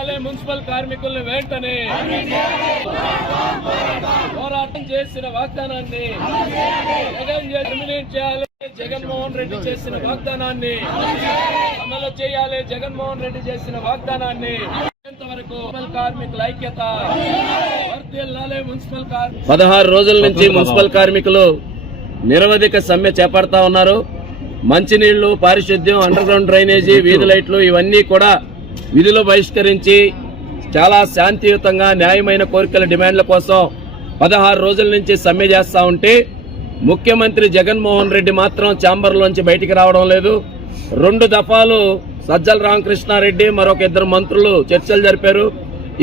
చేయాలి మున్సిపల్ కార్మికుల్ని వెంటనే పోరాటం చేసిన వాగ్దానాన్ని టెర్మినేట్ చేయాలి. జగన్మోహన్ రెడ్డి చేసిన వాగ్దానాన్ని అమలు చేయాలి. జగన్మోహన్ రెడ్డి చేసిన వాగ్దానాన్ని ఇంతవరకు కార్మికుల ఐక్యత మున్సిపల్ 16 రోజుల నుంచి మున్సిపల్ కార్మికులు నిరవధిక సమ్మె చేపడతా ఉన్నారు. మంచినీళ్లు, పారిశుద్ధ్యం, అండర్ గ్రౌండ్ డ్రైనేజీ, వీధి లైట్లు ఇవన్నీ కూడా విధులు బహిష్కరించి చాలా శాంతియుతంగా న్యాయమైన కోరికల డిమాండ్ల కోసం 16 రోజుల నుంచి సమ్మె చేస్తా ఉంటే ముఖ్యమంత్రి జగన్మోహన్ రెడ్డి మాత్రం ఛాంబర్లోంచి బయటికి రావడం లేదు. 2 దఫాలు సజ్జల రామకృష్ణారెడ్డి మరొక 2 మంత్రులు చర్చలు జరిపారు.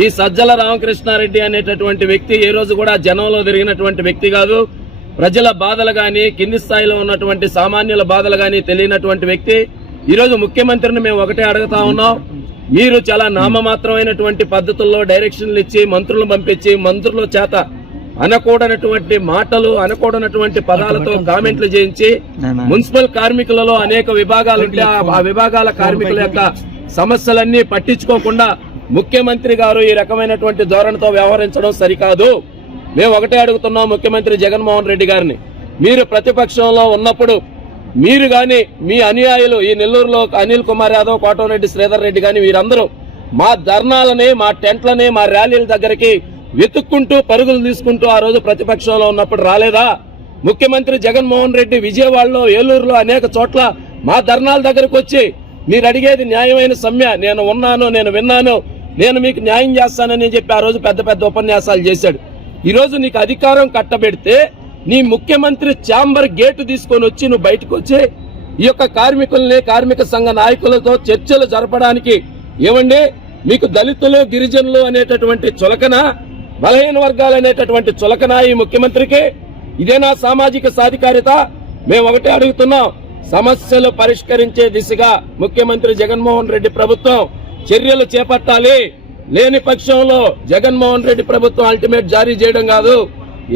ఈ సజ్జల రామకృష్ణారెడ్డి అనేటటువంటి వ్యక్తి ఏ రోజు కూడా జనంలో తిరిగినటువంటి వ్యక్తి కాదు. ప్రజల బాధలు గాని, కింది స్థాయిలో ఉన్నటువంటి సామాన్యుల బాధలు గాని తెలియనటువంటి వ్యక్తి. ఈరోజు ముఖ్యమంత్రిని మేము ఒకటే అడుగుతా ఉన్నాం, మీరు చాలా నామమాత్రమైనటువంటి పద్ధతుల్లో డైరెక్షన్లు ఇచ్చి మంత్రులను పంపించి మంత్రుల చేత అనకూడనటువంటి మాటలు, అనకూడనటువంటి పదాలతో కామెంట్లు చేయించి మున్సిపల్ కార్మికులలో అనేక విభాగాలుంటే ఆ విభాగాల కార్మికుల యొక్క సమస్యలన్నీ పట్టించుకోకుండా ముఖ్యమంత్రి గారు ఈ రకమైనటువంటి ధోరణితో వ్యవహరించడం సరికాదు. మేము ఒకటే అడుగుతున్నాం ముఖ్యమంత్రి జగన్మోహన్ రెడ్డి గారిని, మీరు ప్రతిపక్షంలో ఉన్నప్పుడు మీరు గాని మీ అనుయాయులు ఈ నెల్లూరులో అనిల్ కుమార్ యాదవ్, కోటమిరెడ్డి శ్రీధర్ రెడ్డి గాని వీరందరూ మా ధర్నాలని, మా టెంట్లని, మా ర్యాలీల దగ్గరికి వెతుక్కుంటూ పరుగులు తీసుకుంటూ ఆ రోజు ప్రతిపక్షంలో ఉన్నప్పుడు రాలేదా? ముఖ్యమంత్రి జగన్మోహన్ రెడ్డి విజయవాడలో, ఏలూరులో అనేక చోట్ల మా ధర్నాల దగ్గరకు వచ్చి మీరు అడిగేది న్యాయమైన సమ్మె, నేను ఉన్నాను, నేను విన్నాను, నేను మీకు న్యాయం చేస్తానని చెప్పి ఆ రోజు పెద్ద పెద్ద ఉపన్యాసాలు చేశాడు. ఈ రోజు నీకు అధికారం కట్టబెడితే నీ ముఖ్యమంత్రి ఛాంబర్ గేటు తీసుకొని వచ్చి నువ్వు బయటకు వచ్చి ఈ యొక్క కార్మికుల్ని, కార్మిక సంఘ నాయకులతో చర్చలు జరపడానికి ఏమండి మీకు దళితులు, గిరిజనులు అనేటటువంటి చులకన, బలహీన వర్గాలు అనేటటువంటి చులకన ఈ ముఖ్యమంత్రికి? ఇదేనా సామాజిక సాధికారిత? మేము ఒకటే అడుగుతున్నాం, సమస్యలు పరిష్కరించే దిశగా ముఖ్యమంత్రి జగన్మోహన్ రెడ్డి ప్రభుత్వం చర్యలు చేపట్టాలి. లేని పక్షంలో జగన్మోహన్ రెడ్డి ప్రభుత్వం అల్టిమేట్ జారీ చేయడం కాదు,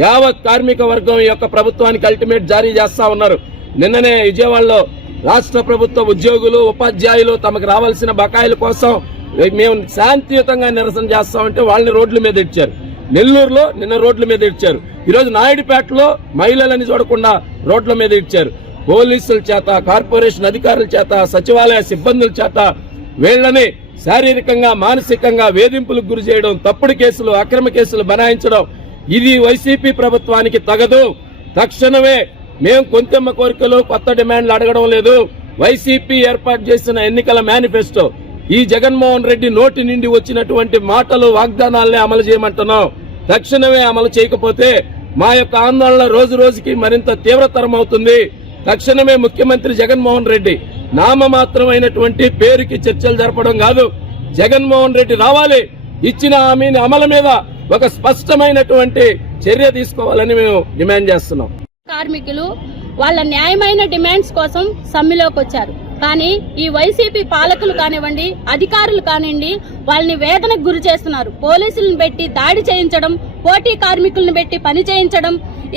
యావత్ కార్మిక వర్గం ఈ యొక్క ప్రభుత్వానికి అల్టిమేట్ జారీ చేస్తా ఉన్నారు. నిన్ననే విజయవాడలో రాష్ట్ర ప్రభుత్వ ఉద్యోగులు, ఉపాధ్యాయులు తమకు రావాల్సిన బకాయిల కోసం మేము శాంతియుతంగా నిరసన చేస్తామంటే వాళ్ళని రోడ్ల మీద ఇచ్చారు. నెల్లూరులో నిన్న రోడ్ల మీద ఇచ్చారు. ఈరోజు నాయుడుపేటలో మహిళలని చూడకుండా రోడ్ల మీద ఇచ్చారు. పోలీసుల చేత, కార్పొరేషన్ అధికారుల చేత, సచివాలయ సిబ్బందుల చేత వీళ్లని శారీరకంగా, మానసికంగా వేధింపులకు గురి చేయడం, తప్పుడు కేసులు, అక్రమ కేసులు బనాయించడం ఇది వైసీపీ ప్రభుత్వానికి తగదు. తక్షణమే మేము కొంచెమ్మ కోరికలు, కొత్త డిమాండ్లు అడగడం లేదు. వైసీపీ ఏర్పాటు చేసిన ఎన్నికల మేనిఫెస్టో ఈ జగన్మోహన్ రెడ్డి నోటి నుండి వచ్చినటువంటి మాటలు, వాగ్దానాలనే అమలు చేయమంటున్నాం. తక్షణమే అమలు చేయకపోతే మా యొక్క ఆందోళన రోజు రోజుకి మరింత తీవ్రతరం అవుతుంది. తక్షణమే ముఖ్యమంత్రి జగన్మోహన్ రెడ్డి నామమాత్రమైనటువంటి పేరుకి చర్చలు జరపడం కాదు, జగన్మోహన్ రెడ్డి రావాలి, ఇచ్చిన హామీని అమలు మీద ఒక స్పష్టమైనటువంటి చర్య తీసుకోవాలని మేము డిమాండ్ చేస్తున్నాం. కార్మికులు వాళ్ళ న్యాయమైన డిమాండ్స్ కోసం సమ్మెలోకి వచ్చారు. కానీ ఈ వైసీపీ పాలకులు కానివ్వండి, అధికారులు కానివ్వండి, వాళ్ళని వేదనకు గురి చేస్తున్నారు. పోలీసులను పెట్టి దాడి చేయించడం, పోటీ కార్మికులను పెట్టి పని చేయించడం.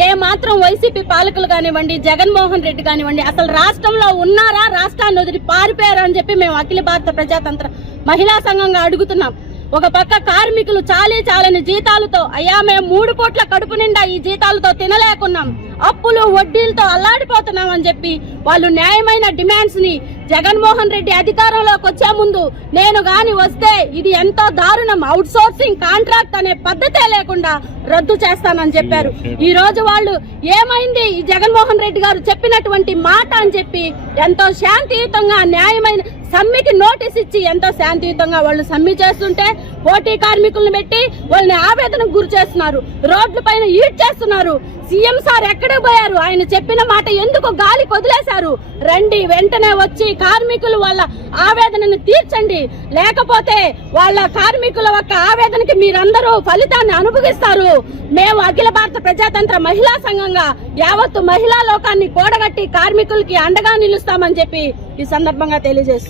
ఏ మాత్రం వైసీపీ పాలకులు కానివ్వండి, జగన్మోహన్ రెడ్డి కానివ్వండి అసలు రాష్ట్రంలో ఉన్నారా, రాష్ట్రాన్ని వదిలి పారిపోయారా అని చెప్పి మేము అఖిల భారత ప్రజాతంత్ర మహిళా సంఘంగా అడుగుతున్నాం. ఒక పక్క కార్మికులు చాలని జీతాలతో, అయ్యా మేము 3 పూట్ల కడుపు నిండా ఈ జీతాలతో తినలేకున్నాం, అప్పులు వడ్డీలతో అల్లాడిపోతున్నాం అని చెప్పి వాళ్ళు న్యాయమైన డిమాండ్స్ ని జగన్మోహన్ రెడ్డి అధికారంలోకి వచ్చే ముందు నేను గాని వస్తే ఇది ఎంతో దారుణం, అవుట్ సోర్సింగ్ కాంట్రాక్ట్ అనే పద్ధతే లేకుండా రద్దు చేస్తానని చెప్పారు. ఈ రోజు వాళ్ళు ఏమైంది ఈ జగన్మోహన్ రెడ్డి గారు చెప్పినటువంటి మాట అని చెప్పి ఎంతో శాంతియుతంగా న్యాయమైన సమ్మెకి నోటీస్ ఇచ్చి ఎంతో శాంతియుతంగా వాళ్ళు సమ్మె చేస్తుంటే పోటీ కార్మికులను పెట్టి వాళ్ళని ఆవేదనకు గురి చేస్తున్నారు, రోడ్ల పైన ఈడ్ చేస్తున్నారు. సీఎం సార్ ఎక్కడికి పోయారు? ఆయన చెప్పిన మాట ఎందుకు గాలి వదిలేశారు? రండి, వెంటనే వచ్చి కార్మికులు వాళ్ళ ఆవేదనను తీర్చండి, లేకపోతే వాళ్ళ కార్మికుల యొక్క ఆవేదనకి మీరందరూ ఫలితాన్ని అనుభవిస్తారు. మేము అఖిల భారత ప్రజాతంత్ర మహిళా సంఘంగా యావత్తు మహిళా లోకాన్ని కూడగట్టి కార్మికులకి అండగా నిలుస్తామని చెప్పి ఈ సందర్భంగా తెలియజేస్తున్నాం.